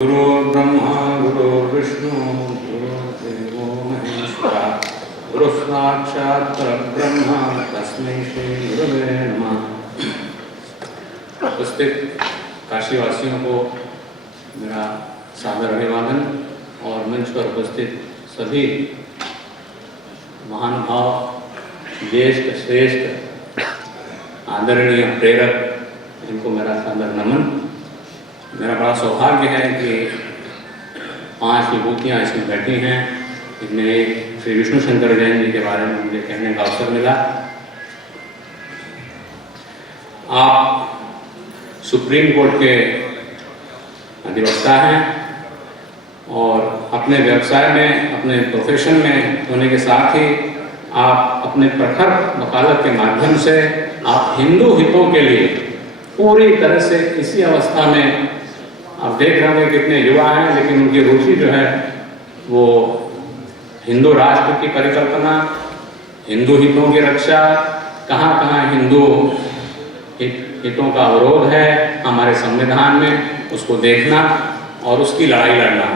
गुरु ब्रह्मा गुरु विष्णु गुरुदेवो महेश्वरा गुरु साक्षात् परब्रह्म तस्मै श्री गुरुवे नमः। उपस्थित काशीवासियों को मेरा सादर अभिवादन और मंच पर उपस्थित सभी महानुभाव, ज्येष्ठ श्रेष्ठ आदरणीय प्रेरक, इनको मेरा सादर नमन। मेरा बड़ा सौभाग्य है कि 5 विभूतियाँ इसमें बैठी हैं। इनमें एक श्री विष्णु शंकर जैन जी के बारे में मुझे कहने का अवसर मिला। आप सुप्रीम कोर्ट के अधिवक्ता हैं और अपने व्यवसाय में, अपने प्रोफेशन में होने के साथ ही आप अपने प्रखर वकालत के माध्यम से आप हिंदू हितों के लिए पूरी तरह से इसी अवस्था में, आप देख रहे होंगे कितने युवा हैं, लेकिन उनकी रुचि जो है वो हिंदू राष्ट्र की परिकल्पना, हिंदू हितों की रक्षा, कहाँ कहाँ हिंदू हितों का अवरोध है हमारे संविधान में, उसको देखना और उसकी लड़ाई लड़ना।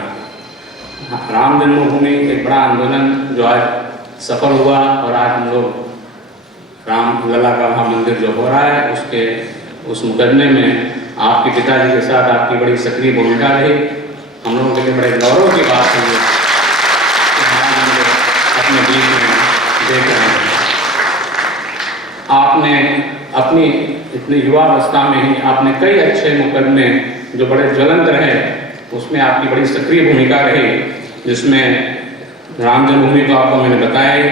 राम जन्मभूमि एक बड़ा आंदोलन जो आज सफल हुआ और आज हम लोग राम लला का वहाँ मंदिर जो हो रहा है उस मुकदमे में आपके पिताजी के साथ आपकी बड़ी सक्रिय भूमिका रही। हम लोगों के लिए बड़े गौरव की बात है कि अपने बीच में देख रहे हैं। आपने अपनी इतनी युवा अवस्था में ही आपने कई अच्छे मुकदमे जो बड़े ज्वलंत रहे उसमें आपकी बड़ी सक्रिय भूमिका रही, जिसमें राम जन्मभूमि को आपको मैंने बताया।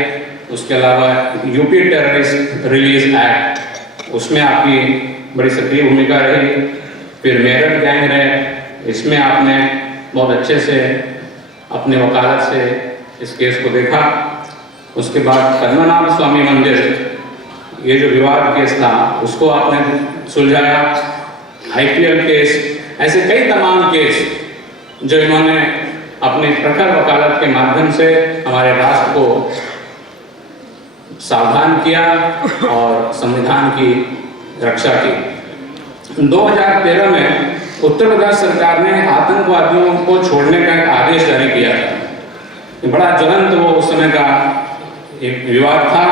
उसके अलावा यूपी टेररिस्ट रिलीज एक्ट, उसमें आपकी बड़ी सक्रिय भूमिका रही। फिर मेरठ गैंग रेप, इसमें आपने बहुत अच्छे से अपने वकालत से इस केस को देखा। उसके बाद पद्मनाभ स्वामी मंदिर, ये जो विवाद केस था उसको आपने सुलझाया। IPL केस, ऐसे कई तमाम केस जो इन्होंने अपने प्रखर वकालत के माध्यम से हमारे राष्ट्र को सावधान किया और संविधान की रक्षा की। 2013 में उत्तर प्रदेश सरकार ने आतंकवादियों को छोड़ने का एक आदेश जारी किया था। बड़ा ज्वलंत वो उस समय का एक विवाद था।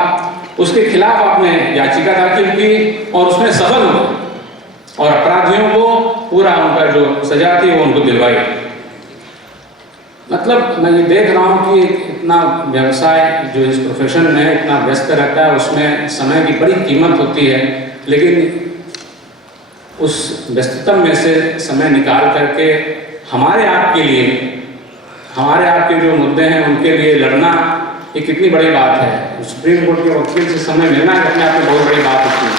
उसके खिलाफ आपने याचिका दाखिल की और उसमें सफल हुए और अपराधियों को पूरा उनका जो सजा थी वो उनको दिलवाई। मतलब मैं ये देख रहा हूँ कि इतना व्यवसाय जो इस प्रोफेशन में इतना व्यस्त रहता है, उसमें समय की बड़ी कीमत होती है, लेकिन उस व्यस्तता में से समय निकाल करके हमारे आपके लिए, हमारे आपके जो मुद्दे हैं उनके लिए लड़ना ये कितनी बड़ी बात है। सुप्रीम कोर्ट के वकील से समय मिलना अपने आप में बहुत बड़ी बात होती है,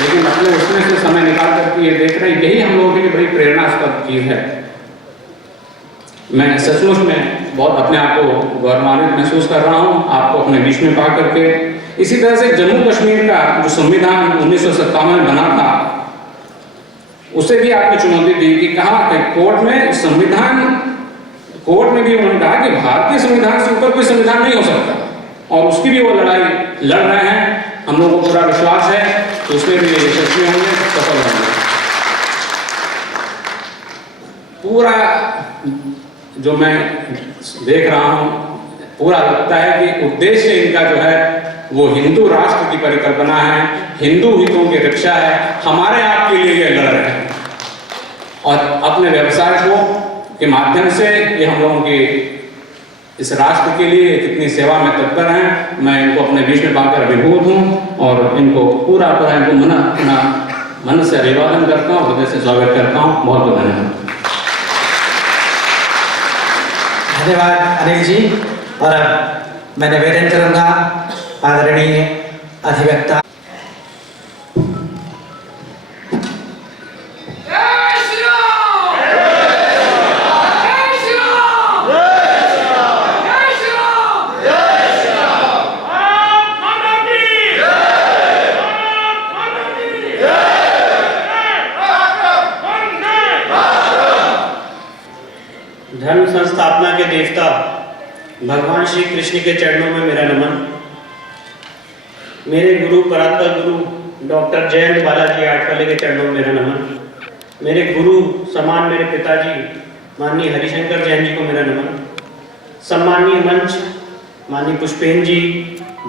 लेकिन अपने उसमें से समय निकाल करके ये देख रहे हैं, यही हम लोगों के लिए बड़ी प्रेरणास्पद चीज़ है। मैं सचमुच में बहुत अपने आप को गौरवान्वित महसूस कर रहा हूँ आपको अपने बीच में पा करके। इसी तरह से जम्मू कश्मीर का जो संविधान 1957 में बना था, उसे भी आपने चुनौती दी कि कहा कि कोर्ट में संविधान, कोर्ट में भी उन्होंने कहा कि भारतीय संविधान से ऊपर कोई संविधान नहीं हो सकता, और उसकी भी वो लड़ाई लड़ रहे हैं। हम लोगों को पूरा विश्वास है कि उसमें भी यशस्वी होंगे, सफल होंगे। पूरा जो मैं देख रहा हूँ, पूरा लगता है कि उद्देश्य इनका जो है वो हिंदू राष्ट्र की परिकल्पना है, हिंदू हितों की रक्षा है, हमारे आपके लिए ये लड़ रहे हैं और अपने व्यवसाय को के माध्यम से ये हम लोगों की इस राष्ट्र के लिए कितनी सेवा में तत्पर हैं। मैं इनको अपने बीच में पाकर अभिभूत हूँ और इनको पूरा इनको मन से अभिवादन करता हूँ, हृदय से स्वागत करता हूँ। बहुत बहुत धन्यवाद। धन्यवाद अनिल जी। और अब मैं निवेदन करूंगा आदरणीय अधिवक्ता धर्म संस्थापना के देवता भगवान श्री कृष्ण के चरणों में मेरा नमन। मेरे गुरु परात्पर गुरु डॉक्टर जयंत बालाजी आठवले के चरणों में मेरा नमन। मेरे गुरु समान मेरे पिताजी माननीय हरिशंकर जैन जी को मेरा नमन। सम्मानीय मंच माननीय Pushpen ji,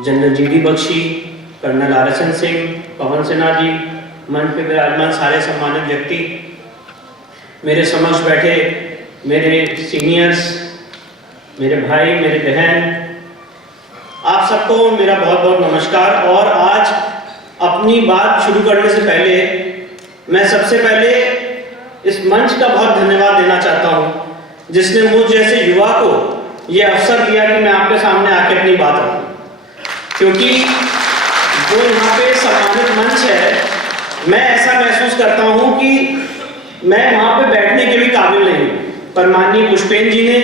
general GD Bakshi, colonel RSN Singh, Pawan Sinha ji, मंच पे विराजमान सारे सम्मानित व्यक्ति, मेरे समक्ष बैठे मेरे सीनियर्स, मेरे भाई, मेरे बहन, आप सबको मेरा बहुत बहुत नमस्कार। और आज अपनी बात शुरू करने से पहले मैं सबसे पहले इस मंच का बहुत धन्यवाद देना चाहता हूँ जिसने मुझ जैसे युवा को ये अवसर दिया कि मैं आपके सामने आके अपनी बात रखूँ। क्योंकि जो यहाँ पे सम्मानित मंच है, मैं ऐसा महसूस करता हूँ कि मैं वहाँ पे बैठने के भी काबिल नहीं हूँ, पर माननीय पुष्पेन जी ने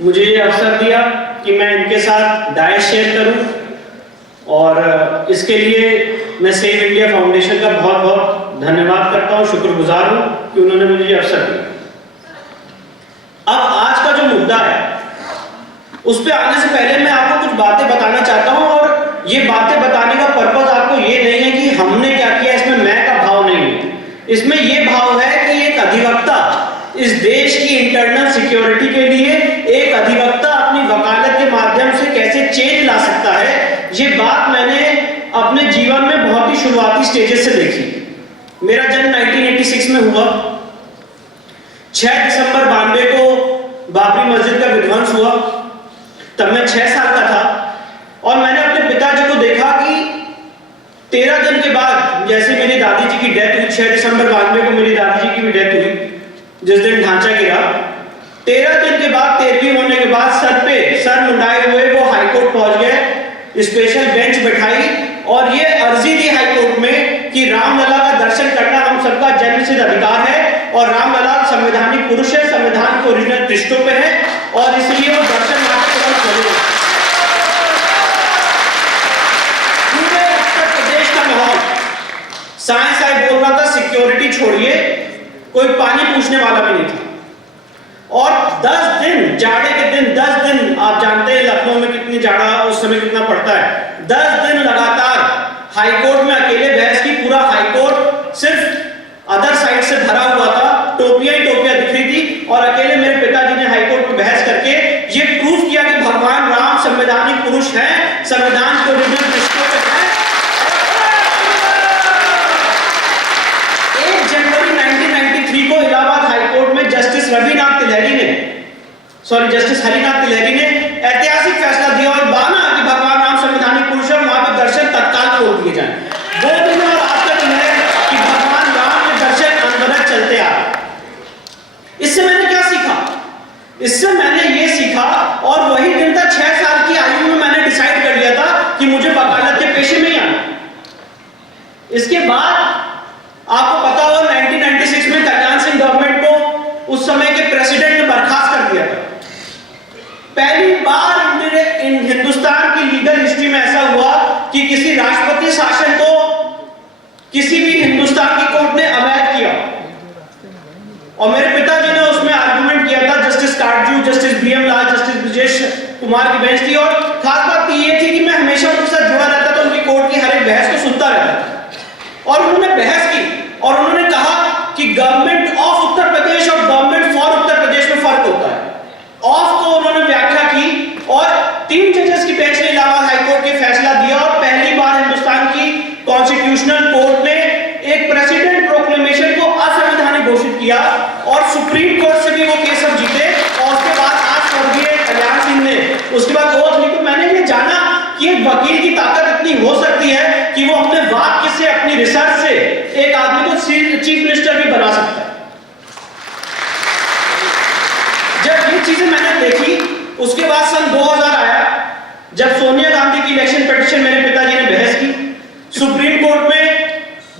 मुझे ये अवसर दिया कि मैं इनके साथ डायस शेयर करूं, और इसके लिए मैं सेव इंडिया फाउंडेशन का बहुत बहुत धन्यवाद करता हूं, शुक्रगुजार हूं कि उन्होंने मुझे ये अवसर दिया। अब आज का जो मुद्दा है उस पर आने से पहले मैं आपको कुछ बातें बताना चाहता हूं, और ये बातें बताने का पर्पज आपको ये नहीं है कि हमने क्या किया, इसमें मैं का भाव नहीं है। इसमें ये भाव है कि एक अधिवक्ता इस देश की इंटरनल सिक्योरिटी के लिए एक अधिवक्ता अपनी वकालत के माध्यम से कैसे चेंज ला सकता है, ये बात मैंने अपने जीवन में बहुत ही शुरुआती स्टेजेस से देखी। मेरा जन्म 1986 में हुआ। 6 दिसंबर 92 को बाबरी मस्जिद का विध्वंस हुआ। तब मैं 6 साल का था और मैंने अपने पिताजी को देखा कि 13 दिन के बाद, जैसे मेरी दादी जी की डेथ हुई, 6 दिसंबर 92 को मेरी दादी जी की भी डेथ हुई, जिस दिन ढांचा गिरा, 13 दिन के बाद, 13वीं होने के बाद सर मुंडाए हुए वो हाईकोर्ट पहुंच गए, स्पेशल बेंच बैठाई और ये अर्जी दी हाईकोर्ट में कि रामलला का दर्शन करना हम सबका जन्मसिद्ध अधिकार है और रामलला संवैधानिक पुरुष है, संविधान के ओरिजिनल पृष्ठों पे है और इसलिए वो दर्शन पूरे उत्तर प्रदेश का माहौल, साईं साहब बोल रहा था सिक्योरिटी छोड़िए, कोई पानी पूछने वाला भी नहीं था। और 10 दिन, जाड़े के दिन 10 दिन, आप जानते हैं लखनऊ में कितनी जाड़ा उस समय कितना पड़ता है, 10 दिन लगातार हाईकोर्ट में अकेले बहस की। पूरा हाईकोर्ट सिर्फ अदर साइड से भरा हुआ था, टोपियां ही टोपियां दिख रही थी और अकेले मेरे पिताजी ने हाईकोर्ट में बहस करके ये प्रूफ किया कि भगवान राम संवैधानिक पुरुष है, संविधान के ओरिजिनल पृष्ठों पे है। 1 जनवरी 1993 को इलाहाबाद हाईकोर्ट में जस्टिस जस्टिस हरिनाथ तिलहरी ने ऐतिहासिक फैसला दिया और माना कि भगवान राम संवैधानिक पुरुष है, वहां पे दर्शन तत्काल खोल दिए जाएं। 2 दिन और आज का दिन है कि भगवान राम के दर्शन अनवरत चलते आ रहे। इससे मैंने क्या सीखा? इससे मैंने ये सीखा, और वही दिन था 6 साल की आयु में मैंने डिसाइड कर लिया था कि मुझे वकालत के पेशे में ही आना। इसके बाद आपको पता होगा 1996 में कल्याण सिंह गवर्नमेंट को उस समय के प्रेसिडेंट ने बर्खास्त कर दिया था। पहली बार हिंदुस्तान की लीगल हिस्ट्री में ऐसा हुआ कि किसी राष्ट्रपति शासन को किसी भी हिंदुस्तान की कोर्ट ने अवैध किया। और मेरे पिताजी ने उसमें आर्गुमेंट किया था, जस्टिस काटजू, जस्टिस BM लाल, जस्टिस ब्रजेश कुमार की बेंच थी। और खास बात ये थी कि मैं हमेशा उनके साथ जुड़ा रहता था, उनकी कोर्ट की हर एक बहस को सुनता रहता था। और उन्होंने बहस की और उन्होंने कहा कि गवर्नमेंट ऑफ उत्तर प्रदेश और गवर्नमेंट फॉर उत्तर प्रदेश में फर्क होता है। ऑफ को उन्होंने व्याख्या की और 3 जजेस की बेंच ने इलाहाबाद हाईकोर्ट के फैसला दिया और पहली बार हिंदुस्तान की कॉन्स्टिट्यूशनल कोर्ट ने एक प्रेसिडेंट प्रोक्लेमेशन को असंवैधानिक घोषित किया और सुप्रीम कोर्ट से भी वो केस अब जीते। और उसके बाद आज स्वर्गीय कल्याण सिंह ने उसके बाद ओथ ली। तो मैंने ये जाना कि एक वकील की ताकत इतनी हो सकती है कि वो अपने वाक्य से, अपनी रिसर्च से एक आदमी को चीफ मिनिस्टर भी बना सकता है। जब ये चीजें मैंने देखी, उसके बाद सन 2000 आया, जब सोनिया गांधी की इलेक्शन पिटीशन मेरे पिताजी ने बहस की। सुप्रीम कोर्ट में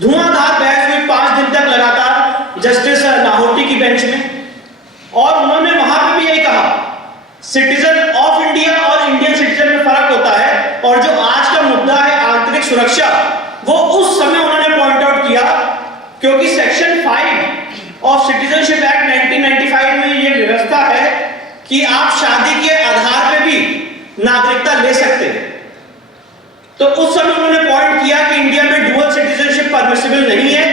धुआंधार बहस हुई 5 दिन तक लगातार जस्टिस लाहौटी की बेंच में, और उन्होंने वहां पे भी यही कहा, सिटीजन ऑफ इंडिया और इंडियन सिटीजन में फर्क होता है। और जो आज का मुद्दा है आंतरिक सुरक्षा, वो उस समय उन्होंने पॉइंट आउट किया, क्योंकि सेक्शन 5 ऑफ सिटीजनशिप एक्ट 1995 में ये व्यवस्था है कि आप शादी के आधार पे भी नागरिकता ले सकते हैं। तो उस समय उन्होंने पॉइंट किया कि इंडिया में डुअल सिटीजनशिप परमिसिबल नहीं है,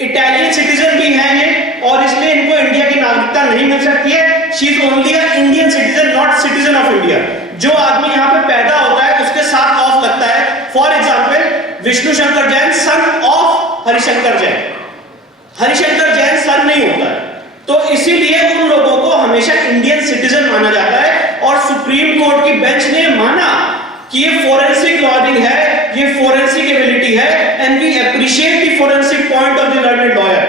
इटालियन सिटीजन भी हैं ये, और इसलिए इनको इंडिया की नागरिकता नहीं मिल सकती है। She is only a Indian citizen, not citizen of India. जो आदमी यहाँ पे पैदा होता है उसके साथ ऑफ लगता है। For example Vishnu Shankar Jain son of Harishankar Jain, Harishankar Jain son नहीं होता है। तो इसीलिए उन लोगों को हमेशा इंडियन सिटीजन माना जाता है। और सुप्रीम कोर्ट की बेंच ने माना कि ये फोरेंसिक लॉजिक है, ये फोरेंसिक एबिलिटी है, and we appreciate the forensic point of the learned lawyer.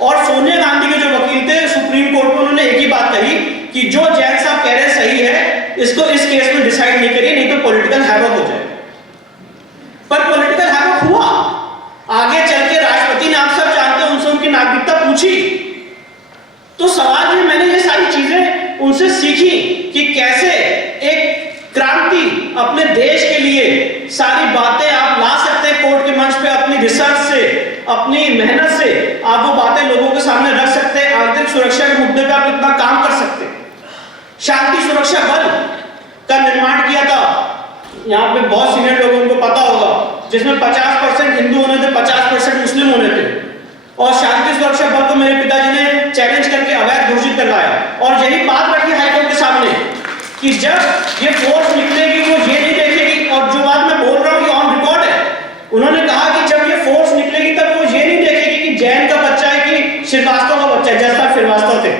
और सोनिया गांधी के जो वकील थे सुप्रीम कोर्ट में, उन्होंने एक ही बात कही कि जो जैन साहब कह रहे सही है, इसको इस केस में डिसाइड नहीं करिए, नहीं तो पॉलिटिकल हैवक हो जाए। पर पॉलिटिकल हैवक हुआ। आगे चल के राष्ट्रपति ने, आप सब जानते हैं, उनसे उनकी नागरिकता पूछी। तो सवाल ये, मैंने ये सारी चीजें उनसे सीखी कि कैसे एक क्रांति अपने देश के लिए सारी बातें आप ला सकते हैं कोर्ट के मंच पे, अपनी रिसर्च से, अपनी मेहनत से आप वो बातें लोगों के सामने रख सकते हैं। आंतरिक सुरक्षा के मुद्दे पे आप कितना काम कर सकते हैं। शांति सुरक्षा बल का निर्माण किया था, यहाँ पे बहुत सीनियर लोगों को पता होगा, जिसमें 50% हिंदू होने थे, 50% मुस्लिम होने थे। और शांति सुरक्षा बल को मेरे पिताजी ने चैलेंज करके अवैध घोषित करवाया। और यही बात रखी हाईकोर्ट के सामने कि जब ये फोर्स निकलेगी वो ये नहीं देखेगी, और जो बात मैं बोल रहा हूँ ये ऑन रिकॉर्ड है, उन्होंने कहा कि जब ये फोर्स निकलेगी तब वो ये नहीं देखेगी कि जैन का बच्चा है कि श्रीवास्तव का बच्चा है, जैसा श्रीवास्तव थे,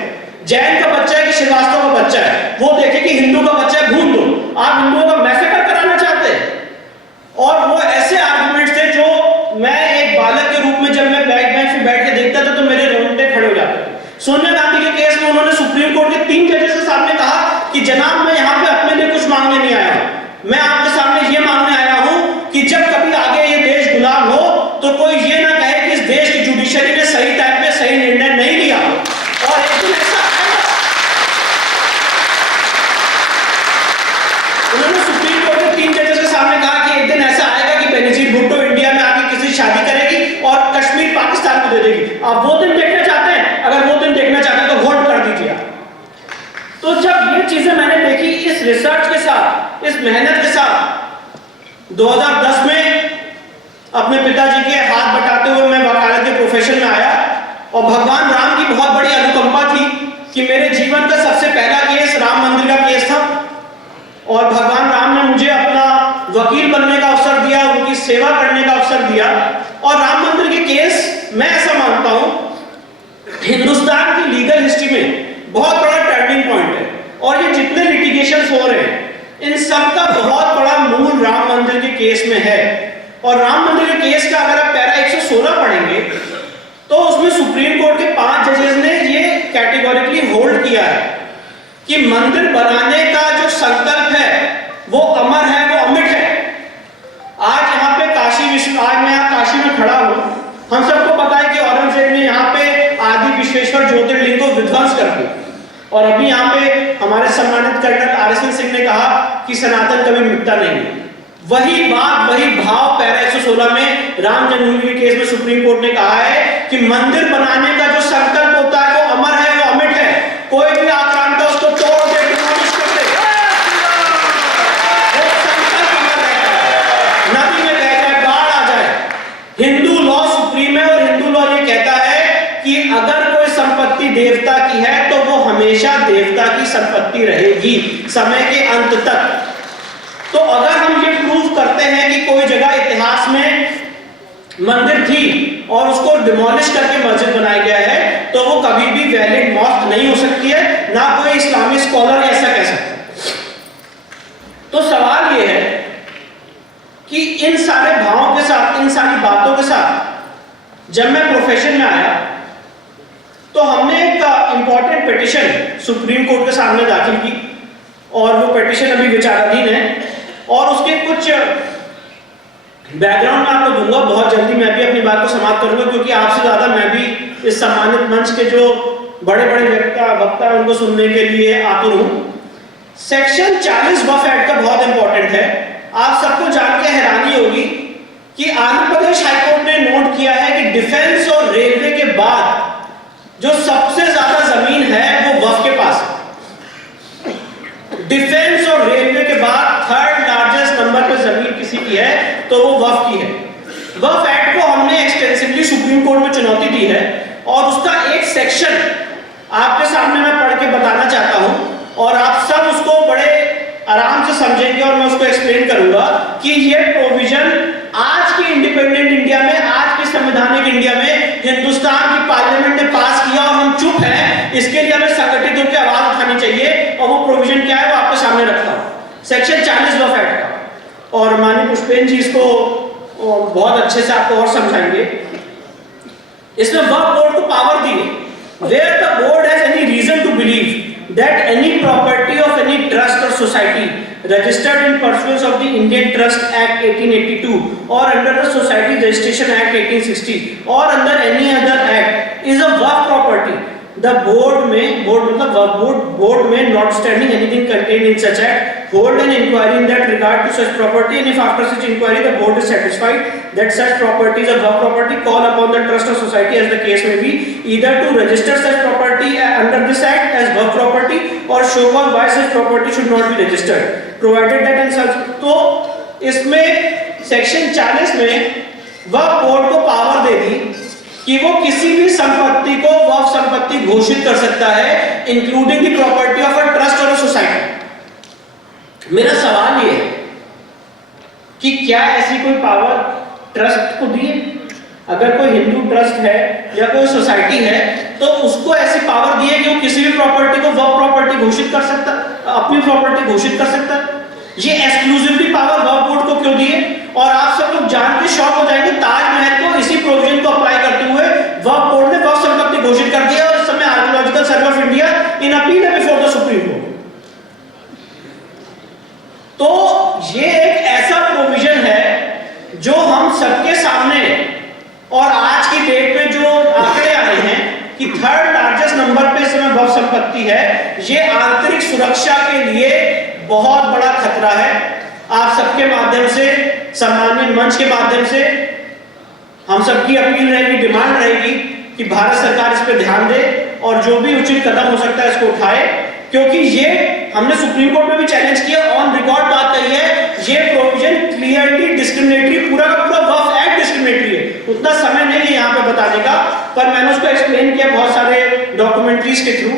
जैन का बच्चा है कि श्रीवास्तव का बच्चा है, वो देखेगी हिंदू का बच्चा है, भूल दो। आप हिंदुओं का मैसेकर कराना चाहते हैं। और वो ऐसे आर्गुमेंट्स थे जो मैं एक बालक के रूप में जब मैं बैक बेंच पे बैठ के देखता था तो मेरे रोंगटे खड़े हो जाते थे। सोनिया गांधी के केस में उन्होंने सुप्रीम कोर्ट के 3 जजेस के सामने कहा कि जनाब, मैं यहाँ पे अपने लिए कुछ मांगने नहीं आया हूँ, मैं आपके सामने ये मांगने आया हूँ कि जब कभी आगे ये देश गुलाम हो तो कोई ये ना कहे कि इस देश की जुडिशरी ने सही टाइम पे सही निर्णय नहीं लिया। और एक दिन ऐसा आएगा, उन्होंने सुप्रीम कोर्ट के 3 जजेस के सामने कहा कि एक दिन ऐसा आएगा कि बेनजीर भुट्टो इंडिया में आके किसी शादी करेगी और कश्मीर पाकिस्तान को दे देगी। आप वो दिन देखना चाहते हैं? अगर वो दिन देखना चाहते हैं तो वोट कर दीजिए। तो जब ये चीजें मैंने देखी, इस रिसर्च के साथ, इस मेहनत के साथ, 2010 में अपने पिताजी के हाथ बटाते हुए मैं वकालत के प्रोफेशन में आया। और भगवान राम की बहुत बड़ी अनुकंपा थी कि मेरे जीवन का सबसे पहला केस राम मंदिर का केस था, और भगवान राम ने मुझे अपना वकील बनने का अवसर दिया, उनकी सेवा करने का अवसर दिया। और राम मंदिर के केस, मैं ऐसा मानता हूं, हिंदुस्तान की लीगल हिस्ट्री में बहुत बड़ा टर्निंग पॉइंट है। और ये जितने लिटिगेशंस हो रहे हैं, इन सब का बहुत बड़ा मूल राम मंदिर के केस में है। और राम मंदिर के केस का अगर आप पैरा 116 पढ़ेंगे तो उसमें सुप्रीम कोर्ट के 5 जजेस ने ये कैटेगोरिकली होल्ड किया है कि मंदिर बनाने का जो संकल्प है वो अमर है, वो अमिट है। आज यहाँ पे आज मैं यहाँ काशी में खड़ा हूँ, हम सबको पता है कि औरंगजेब ने यहाँ पे आदि विश्वेश्वर ज्योतिर्लिंग को विध्वंस कर दिया। और अभी यहाँ पे हमारे सम्मानित कर्नल RSN सिंह ने कहा कि सनातन कभी मिटता नहीं है। वही बात, वही भाव पैरा 116 में राम जन्मभूमि के केस में सुप्रीम कोर्ट ने कहा है कि मंदिर बनाने का जो संकल्प होता है वो अमर है, वो अमिट है। कोई भी आक्रांता उसको तोड़ दे, डिमोलिश कर दे, वो संकल्प अमर रहता है। नदी में बह जाए, बाढ़ आ जाए, हिंदू लॉ सुप्रीम है। और हिंदू लॉ ये कहता है कि अगर कोई संपत्ति देवता की है तो वो हमेशा देवता की संपत्ति रहेगी समय के अंत तक। तो अगर हम ये प्रूव करते हैं कि कोई जगह इतिहास में मंदिर थी और उसको डिमोलिश करके मस्जिद बनाया गया है, तो वो कभी भी वैलिड मॉस्क नहीं हो सकती है, ना कोई इस्लामी स्कॉलर ऐसा कह सकता है। तो सवाल ये है कि इन सारे भावों के साथ, इन सारी बातों के साथ जब मैं प्रोफेशन में आया तो हमने एक इंपॉर्टेंट पिटीशन सुप्रीम कोर्ट के सामने दाखिल की। और वो पिटीशन अभी विचाराधीन है। और उसके कुछ बैकग्राउंड में आपको दूंगा बहुत जल्दी। मैं भी अपनी बात को समाप्त करूंगा क्योंकि आपसे ज्यादा मैं भी इस सम्मानित मंच के जो बड़े बड़े वक्ता हैं उनको सुनने के लिए आतुर हूं। सेक्शन 40 वक्फ एक्ट का बहुत इंपॉर्टेंट है। आप सबको जान के हैरानी होगी कि आंध्र प्रदेश हाईकोर्ट ने नोट किया है कि डिफेंस और रेलवे के बाद जो सबसे ज्यादा जमीन है वो वक्फ के पास है। डिफेंस और रेलवे के बाद थर्ड लार्जेस्ट नंबर पर जमीन किसी की है तो वो वक्फ की है। वक्फ एक्ट को हमने एक्सटेंसिवली सुप्रीम कोर्ट में चुनौती दी है, और उसका एक सेक्शन आपके सामने मैं पढ़ के बताना चाहता हूं और आप सब उसको बड़े आराम से समझेंगे और मैं उसको एक्सप्लेन करूंगा कि ये प्रोविजन आज की इंडिपेंडेंट इंडिया में, आज की संवैधानिक इंडिया में हिंदुस्तान की पार्लियामेंट ने पास किया और हम चुप हैं, इसके लिए हमें संगठित होकर आवाज उठानी चाहिए। और वो प्रोविजन क्या है वो आपके सामने रखता हूं, सेक्शन 40 वफ एक्ट का, और माननीय पुष्पेन जी इसको बहुत अच्छे से आपको और समझाएंगे। इसमें वक्फ बोर्ड को पावर दी है, where the board has any reason to believe that any property of any trust or society registered in pursuance of the Indian Trust Act 1882 or under the Society Registration Act 1860 or under any other act is a Waqf property. The board may, notwithstanding anything contained in such act, hold an inquiry in that regard to such property, and if after such inquiry the board is satisfied that such property is a Waqf property, call upon the trust or society, as the case may be, either to register such property under this act as Waqf property or show cause why such property should not be registered, provided that in such। तो इसमें section 40 में वक्फ board को power दे दी कि वो किसी भी संपत्ति को वक्फ संपत्ति घोषित कर सकता है, including the property of a trust और सोसाइटी। मेरा सवाल ये है कि क्या ऐसी कोई पावर ट्रस्ट को दी है? अगर कोई हिंदू ट्रस्ट है या कोई सोसाइटी है तो उसको ऐसी पावर दी है कि वो किसी भी प्रॉपर्टी को वक्फ प्रॉपर्टी घोषित कर सकता, अपनी प्रॉपर्टी घोषित कर सकता। ये एक्सक्लूसिवली पावर वक्फ बोर्ड को क्यों दी है? और आप सब लोग जान के शॉक हो जाएंगे, ताजमहल को इसी प्रोविजन को अप्लाई करते हुए वक्फ बोर्ड ने वक्फ संपत्ति घोषित कर दिया, और इस समय archaeological survey of India in appeal है बिफोर द सुप्रीम कोर्ट। तो ये एक ऐसा प्रोविजन है जो हम सबके सामने, और आज की डेट में जो आंकड़े आए हैं कि थर्ड लार्जेस्ट नंबर पे इस समय वक्फ संपत्ति है, ये आंतरिक सुरक्षा के लिए बहुत बड़ा खतरा है। आप सबके माध्यम से, सम्मानित मंच के माध्यम से हम सबकी अपील रहेगी, डिमांड रहेगी कि भारत सरकार इस पे ध्यान दे और जो भी उचित कदम हो सकता है इसको उठाए, क्योंकि ये हमने सुप्रीम कोर्ट में भी चैलेंज किया, ऑन रिकॉर्ड बात कही है, ये प्रोविजन क्लियरली डिस्क्रिमिनेटरी, पूरा का पूरा वक्फ एक्ट डिस्क्रिमिनेटरी है। उतना समय नहीं है यहाँ पे बताने का, पर मैंने उसको एक्सप्लेन किया बहुत सारे डॉक्यूमेंट्रीज के थ्रू।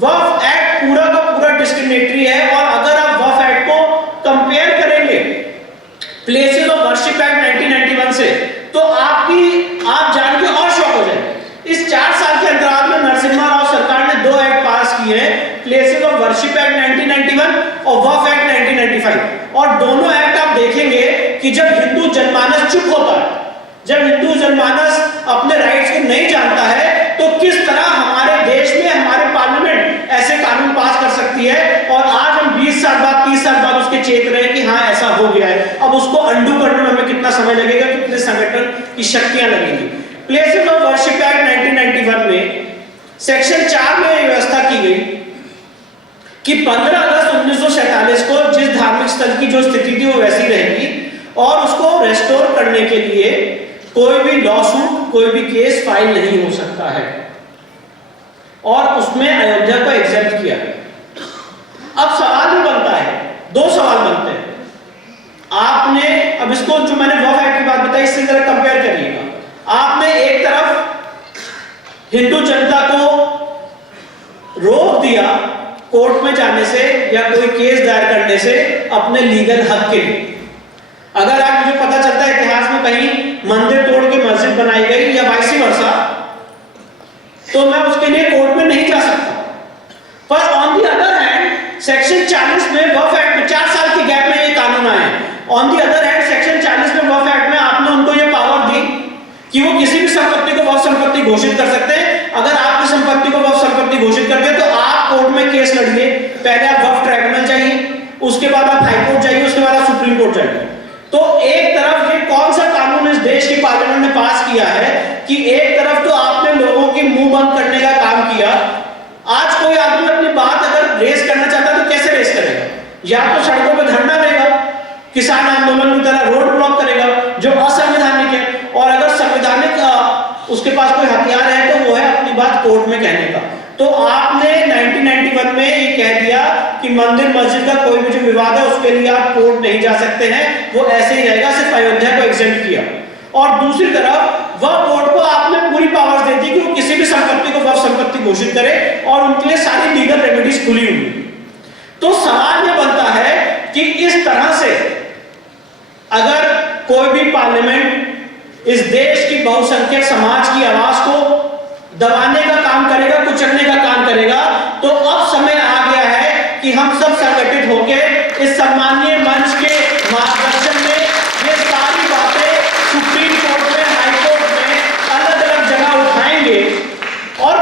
वक्फ एक्ट पूरा का पूरा डिस्क्रिमिनेटरी है, और अगर आप वक्फ एक्ट को कंपेयर करेंगे प्लेसेस ऑफ वर्शिप एक्ट 1991 से, तो आप जान के और शॉक हो जाएंगे। इस 4 साल के अंतराल में नरसिम्हा राव सरकार ने 2 एक्ट पास किए हैं, प्लेसेस ऑफ वर्शिप एक्ट 1991 और वक्फ एक्ट 1995, और दोनों एक्ट आप देखेंगे कि जब हिंदू जनमानस चुप होता है, जब हिंदू जनमानस अपने राइट्स को नहीं जानता है, तो किस तरह हमारे देश में हमारे पार्लियामेंट ऐसे कानून पास कर सकती है, और आज हम 20 साल बाद 30 साल बाद उसके चेत रहे हैं कि हाँ ऐसा हो गया है। अब उसको अंडू करने में हमें कितना समय लगेगा, कितने संगठन की शक्तियां लगेंगी। प्लेसेस ऑफ वर्शिप एक्ट 1991 में सेक्शन 4 में यह व्यवस्था की गई कि 15 अगस्त 1947 को जिस धार्मिक स्थल की जो स्थिति थी वो वैसी रहेगी, और उसको रेस्टोर करने के लिए कोई भी लॉ सूट, कोई भी केस फाइल नहीं हो सकता है, और उसमें अयोध्या को एग्जेम्प्ट किया। अब सवाल भी बनता है, 2 सवाल बनते हैं। आपने अब इसको जो मैंने वक्फ एक्ट की बात बताई इससे जरा कंपेयर करिएगा। आपने एक तरफ हिंदू जनता को रोक दिया कोर्ट में जाने से या कोई केस दायर करने से अपने लीगल हक के लिए। अगर आज मुझे पता चलता है इतिहास में कहीं मंदिर तोड़ के मस्जिद बनाई गई या वाइसी वर्सा, तो मैं उसके लिए कोर्ट में नहीं जा सकता। पर on the other hand section 40 में वक्फ एक्ट में 4 साल के गैप में ये कानून आए। On the other hand section 40 में वक्फ एक्ट में आपने उनको ये पावर दी कि वो किसी भी संपत्ति को वक्फ संपत्ति घोषित कर सकते हैं। अगर आपकी संपत्ति को वक्फ संपत्ति घोषित कर दे तो आप कोर्ट में केस लड़िए। पहले आप वक्फ ट्राइब्यूनल चाहिए, उसके बाद आप हाई कोर्ट जाइए, उसके बाद आप सुप्रीम कोर्ट जाइए। तो एक तरफ ये कौन सा कानून इस देश की पार्लियामेंट ने पास किया है कि एक तरफ तो आपने लोगों की मुंह बंद करने का काम किया। आज कोई आदमी अपनी बात अगर रेस करना चाहता है तो कैसे रेस करेगा? या तो सड़कों पे धरना देगा, किसान आंदोलन की तरह रोड ब्लॉक करेगा जो असंवैधानिक है, और अगर संवैधानिक उसके पास कोई हथियार है तो वो है अपनी बात कोर्ट में कहने का। तो आपने 1991 में ये कह दिया कि मंदिर मस्जिद का कोई भी जो विवाद है उसके लिए आप कोर्ट नहीं जा सकते हैं, वो ऐसे ही रहेगा, सिर्फ अयोध्या को एग्जेम्प्ट किया। और दूसरी तरफ वह बोर्ड को आपने पूरी पावर्स दे दी कि वो किसी भी संपत्ति को वक्फ संपत्ति घोषित करे और उनके लिए सारी लीगल रेमेडीज खुली हुई। तो सवाल यह बनता है कि इस तरह से अगर कोई भी पार्लियामेंट इस देश की बहुसंख्यक समाज की आवाज को दबाने का काम करेगा, कुचलने का काम करेगा, तो अब समय आ गया है कि हम सब संगठित होकर इस सम्मानीय मंच के मार्गदर्शन में ये सारी बातें सुप्रीम कोर्ट में, हाई कोर्ट में अलग अलग जगह उठाएंगे। और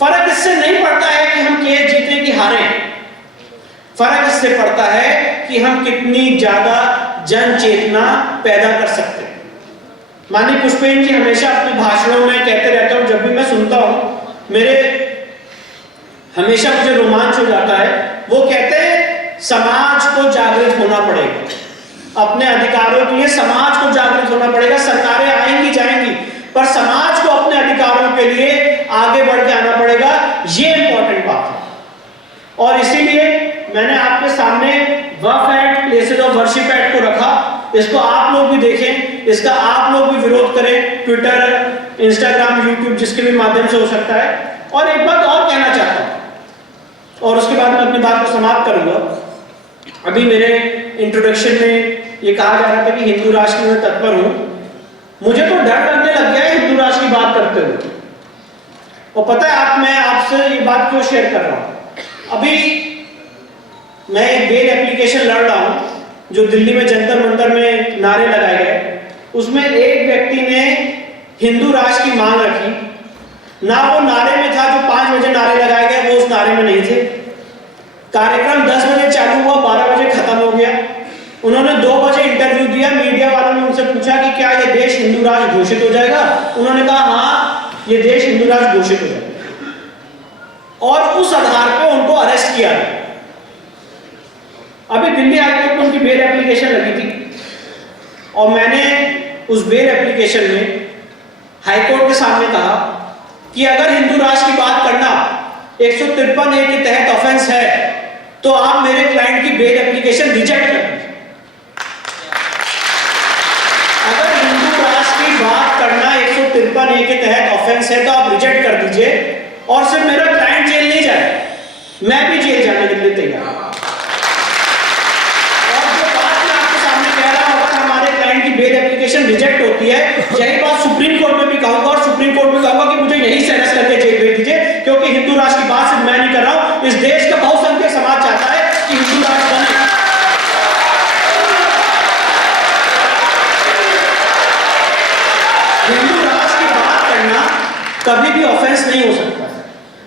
फर्क इससे नहीं पड़ता है कि हम केस जीते कि हारे, फर्क इससे पड़ता है कि हम कितनी ज्यादा जन चेतना पैदा कर सकते हैं। माननीय पुष्पेंद्र जी हमेशा अपने भाषणों में कहते रहते हैं, जब भी मैं सुनता हूं मेरे हमेशा मुझे रोमांच हो जाता है। वो कहते हैं समाज को जागृत होना पड़ेगा, अपने अधिकारों के लिए समाज को जागृत होना पड़ेगा। सरकारें आएंगी जाएंगी, पर समाज को अपने अधिकारों के लिए आगे बढ़ के आना पड़ेगा। ये इंपॉर्टेंट बात है और इसीलिए मैंने आपके सामने Waqf act, places of worship act को रखा। इसको आप लोग भी देखें, इसका आप लोग भी विरोध करें, ट्विटर, इंस्टाग्राम, यूट्यूब, जिसके भी माध्यम से हो सकता है। और एक बात और कहना चाहता हूं और उसके बाद मैं अपनी बात को समाप्त करूंगा। अभी मेरे इंट्रोडक्शन में ये कहा जा रहा था कि हिंदू राष्ट्र में तत्पर हूं। मुझे तो डर लगने लग गया है हिंदू राष्ट्र की बात करते हुए। और पता है मैं आपसे ये बात क्यों शेयर कर रहा हूं। अभी मैं एक बेल एप्लीकेशन लड़ रहा हूं जो दिल्ली में जंतर मंतर में नारे लगाए गए। उसमें एक व्यक्ति ने हिंदू राष्ट्र की मांग रखी, ना वो नारे में था जो 5 बजे नारे लगाए गए, वो उस नारे में नहीं थे। कार्यक्रम 10 बजे चालू हुआ, 12 बजे खत्म हो गया। उन्होंने 2 बजे इंटरव्यू दिया, मीडिया वालों ने उनसे पूछा कि क्या ये देश हिंदू राष्ट्र घोषित हो जाएगा। उन्होंने कहा हाँ, ये देश हिंदू राष्ट्र घोषित हो जाएगा और उस आधार पर उनको अरेस्ट किया गया। अभी दिल्ली हाईकोर्ट में उनकी बेल एप्लीकेशन लगी थी और मैंने उस बेल एप्लीकेशन में हाईकोर्ट के सामने कहा कि अगर हिंदू राष्ट्र की बात करना 153A के तहत ऑफेंस है तो आप मेरे क्लाइंट की बेल एप्लीकेशन रिजेक्ट कर दीजिए। अगर हिंदू राष्ट्र की बात करना 153A के तहत ऑफेंस है तो आप रिजेक्ट कर दीजिए और सिर्फ मेरा क्लाइंट जेल नहीं जाए, मैं भी जेल जाने के लिए तैयार हूं। की बेल एप्लीकेशन रिजेक्ट होती है, यही बात सुप्रीम कोर्ट में भी कहूंगा और सुप्रीम कोर्ट में कहूंगा कि मुझे यही से अरेस्ट करके जेल भेज दीजिए, क्योंकि हिंदू राष्ट्र की बात सिर्फ मैं नहीं कर रहा हूं, इस देश का बहुसंख्यक समाज चाहता है कि हिंदू राष्ट्र बने। हिंदू राष्ट्र की बात करना कभी भी ऑफेंस नहीं हो सकता,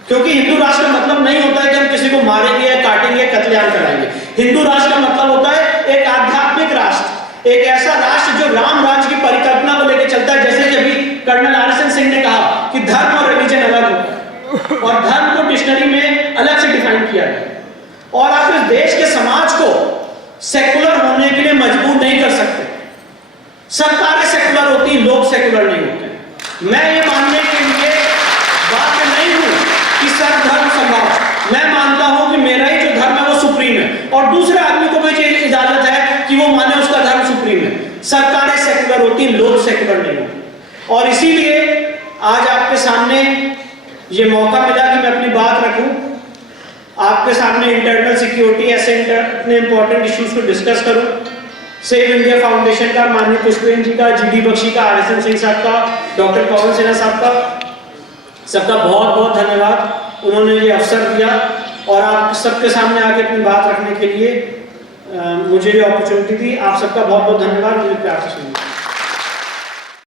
क्योंकि हिंदू राष्ट्र का मतलब नहीं होता है कि हम किसी को मारेंगे, काटेंगे, कत्लेआम कराएंगे। हिंदू राष्ट्र का मतलब होता है एक आध्यात्मिक राष्ट्र, एक ऐसा राष्ट्र जो राम राज्य की परिकल्पना को लेकर चलता है। जैसे कि अभी कर्नल RSN सिंह ने कहा कि धर्म और रिलीजन अलग होता है और धर्म को डिक्शनरी में अलग से डिफाइन किया गया और आप इस देश के समाज को सेकुलर होने के लिए मजबूर नहीं कर सकते। सरकारें सेकुलर होती, लोग सेकुलर नहीं होते। मैं ये मानने के लिए बात नहीं हूं कि सर्वधर्म समभाव। मैं मानता हूं कि मेरा ही जो धर्म है वो सुप्रीम है और दूसरे आदमी को भी इजाजत है कि वो माने उसका धर्म सुप्रीम है। सरकारें सेकुलर होती, लोग सेकुलर नहीं होते। और इसीलिए आज आपके सामने ये मौका मिला कि मैं अपनी बात रखूं, आपके सामने इंटरनल सिक्योरिटी ऐसे इतने इंपॉर्टेंट इश्यूज को डिस्कस करूं। सेव इंडिया फाउंडेशन का, माननीय पुष्पेंद्र जी का, GD बख्शी का, RSN सिंह साहब का, डॉक्टर पवन सिन्हा साहब का, सबका बहुत बहुत धन्यवाद। उन्होंने ये अवसर दिया और आप सबके सामने आके अपनी बात रखने के लिए मुझे ये अपॉर्चुनिटी दी। आप सबका बहुत बहुत धन्यवाद। मुझे प्यार से सुनिए।